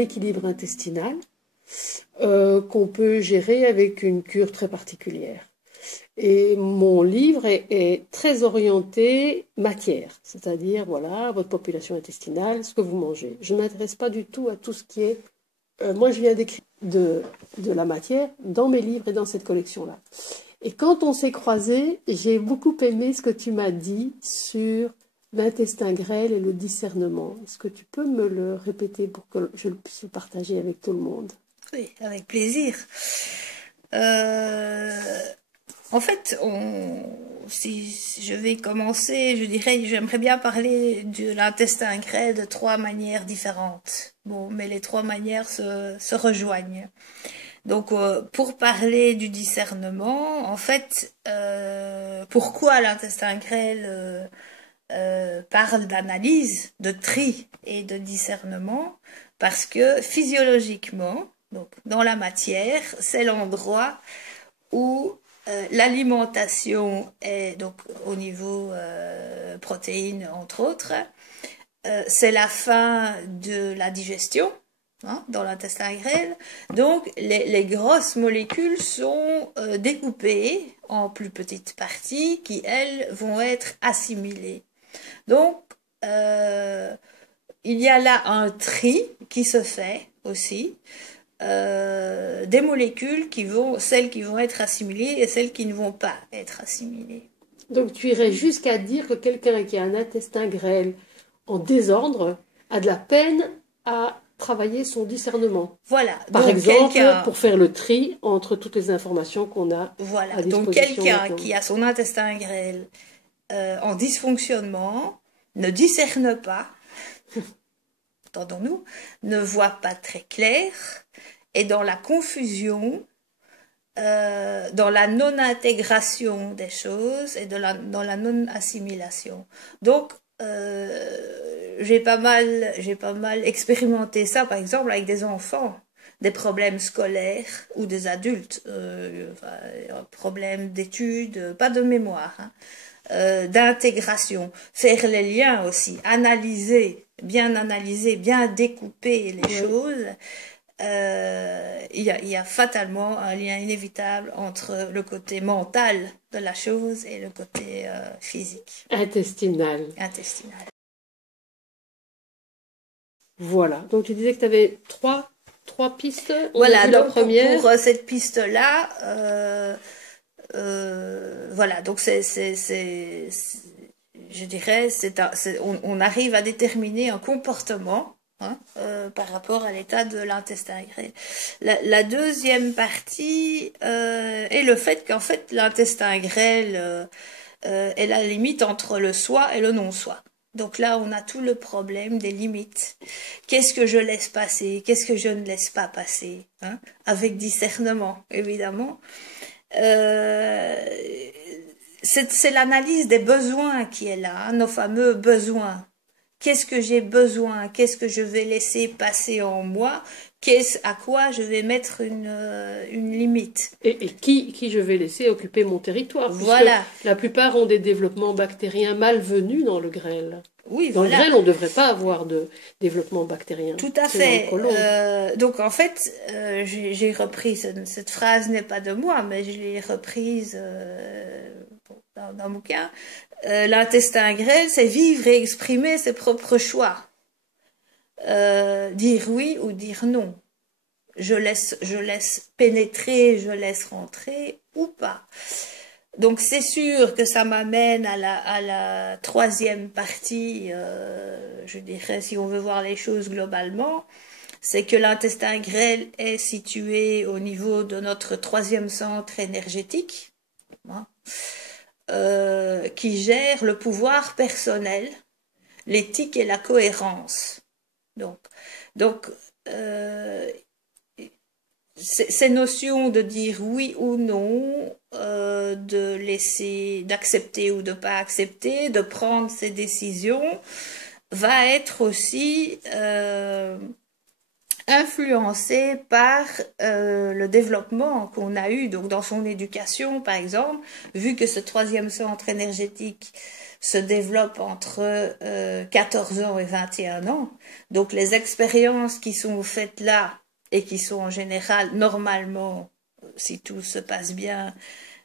l'équilibre intestinal qu'on peut gérer avec une cure très particulière. Et mon livre est très orienté matière, c'est-à-dire, voilà, votre population intestinale, ce que vous mangez. Je ne m'intéresse pas du tout à tout ce qui est... moi, je viens d'écrire de la matière dans mes livres et dans cette collection-là. Et quand on s'est croisés, j'ai beaucoup aimé ce que tu m'as dit sur l'intestin grêle et le discernement. Est-ce que tu peux me le répéter pour que je puisse le partager avec tout le monde? Oui, avec plaisir. En fait, si je vais commencer, je dirais, j'aimerais bien parler de l'intestin grêle de trois manières différentes. Bon, mais les trois manières se rejoignent. Donc, pour parler du discernement, en fait, pourquoi l'intestin grêle parle d'analyse, de tri et de discernement? Parce que physiologiquement, donc dans la matière, c'est l'endroit où l'alimentation est, donc au niveau protéines entre autres, c'est la fin de la digestion, hein, dans l'intestin grêle. Donc les grosses molécules sont découpées en plus petites parties qui, elles, vont être assimilées. Donc il y a là un tri qui se fait aussi. Des molécules celles qui vont être assimilées et celles qui ne vont pas être assimilées. Donc tu irais jusqu'à dire que quelqu'un qui a un intestin grêle en désordre a de la peine à travailler son discernement. Voilà. Par donc exemple, pour faire le tri entre toutes les informations qu'on a voilà. à disposition. Donc quelqu'un maintenant. qui a son intestin grêle en dysfonctionnement ne discerne pas, entendons-nous, ne voit pas très clair, et dans la confusion, dans la non-intégration des choses et dans la non-assimilation. Donc, j'ai pas mal expérimenté ça, par exemple, avec des enfants, des problèmes scolaires ou des adultes, problèmes d'études, pas de mémoire, hein, d'intégration, faire les liens aussi, analyser, bien découper les choses. Il y a fatalement un lien inévitable entre le côté mental de la chose et le côté physique. Intestinal. Voilà. Donc tu disais que tu avais trois pistes. Voilà, donc la première. pour cette piste-là, voilà, donc je dirais, on arrive à déterminer un comportement. Hein, par rapport à l'état de l'intestin grêle. La deuxième partie est le fait qu'en fait l'intestin grêle est la limite entre le soi et le non-soi. Donc là, on a tout le problème des limites. Qu'est-ce que je laisse passer? Qu'est-ce que je ne laisse pas passer, hein? Avec discernement, évidemment. C'est l'analyse des besoins qui est là, hein, nos fameux besoins. Qu'est-ce que j'ai besoin? Qu'est-ce que je vais laisser passer en moi? À quoi je vais mettre une limite? Et qui je vais laisser occuper mon territoire? Voilà. La plupart ont des développements bactériens malvenus dans le grêle. Oui, dans le grêle, on ne devrait pas avoir de développement bactérien. Tout à fait. Donc en fait, j'ai repris, cette phrase n'est pas de moi, mais je l'ai reprise dans mon bouquin. L'intestin grêle, c'est vivre et exprimer ses propres choix. Dire oui ou dire non. Je laisse pénétrer, je laisse rentrer ou pas. Donc c'est sûr que ça m'amène à la troisième partie, je dirais, si on veut voir les choses globalement, c'est que l'intestin grêle est situé au niveau de notre troisième centre énergétique, hein, qui gère le pouvoir personnel, l'éthique et la cohérence. Donc ces notions de dire oui ou non, d'accepter ou de pas accepter, de prendre ses décisions, va être aussi influencé par le développement qu'on a eu donc dans son éducation, par exemple, vu que ce troisième centre énergétique se développe entre 14 ans et 21 ans. Donc les expériences qui sont faites là et qui sont en général, normalement, si tout se passe bien,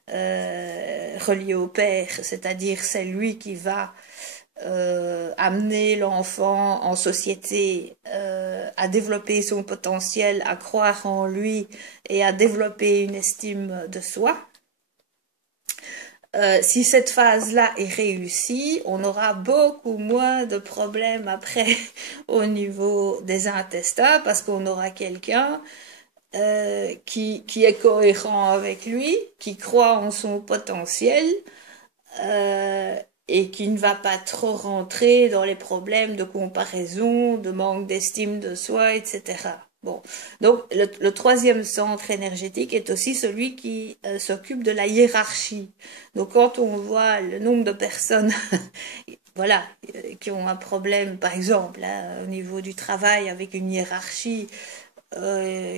reliées au père, c'est-à-dire c'est lui qui va amener l'enfant en société à développer son potentiel, à croire en lui et à développer une estime de soi. Si cette phase-là est réussie, on aura beaucoup moins de problèmes après au niveau des intestins parce qu'on aura quelqu'un qui est cohérent avec lui, qui croit en son potentiel euh, et qui ne va pas trop rentrer dans les problèmes de comparaison, de manque d'estime de soi, etc. Bon, donc le troisième centre énergétique est aussi celui qui s'occupe de la hiérarchie. Donc quand on voit le nombre de personnes voilà, qui ont un problème, par exemple, là, au niveau du travail avec une hiérarchie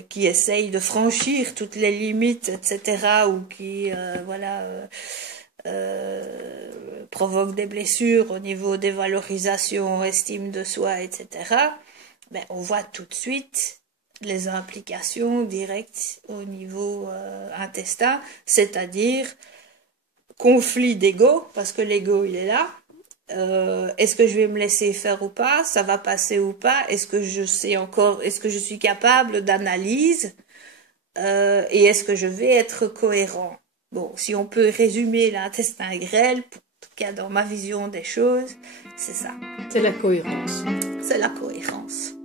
qui essaye de franchir toutes les limites, etc., ou qui, voilà, provoque des blessures au niveau des valorisations, estime de soi, etc., ben, on voit tout de suite les implications directes au niveau intestin, c'est-à-dire conflit d'ego, parce que l'ego il est là. Est-ce que je vais me laisser faire ou pas? Ça va passer ou pas? Est-ce que je sais encore? Est-ce que je suis capable d'analyse? Et est-ce que je vais être cohérent? Bon, si on peut résumer l'intestin grêle, en tout cas dans ma vision des choses, c'est ça. C'est la cohérence. C'est la cohérence.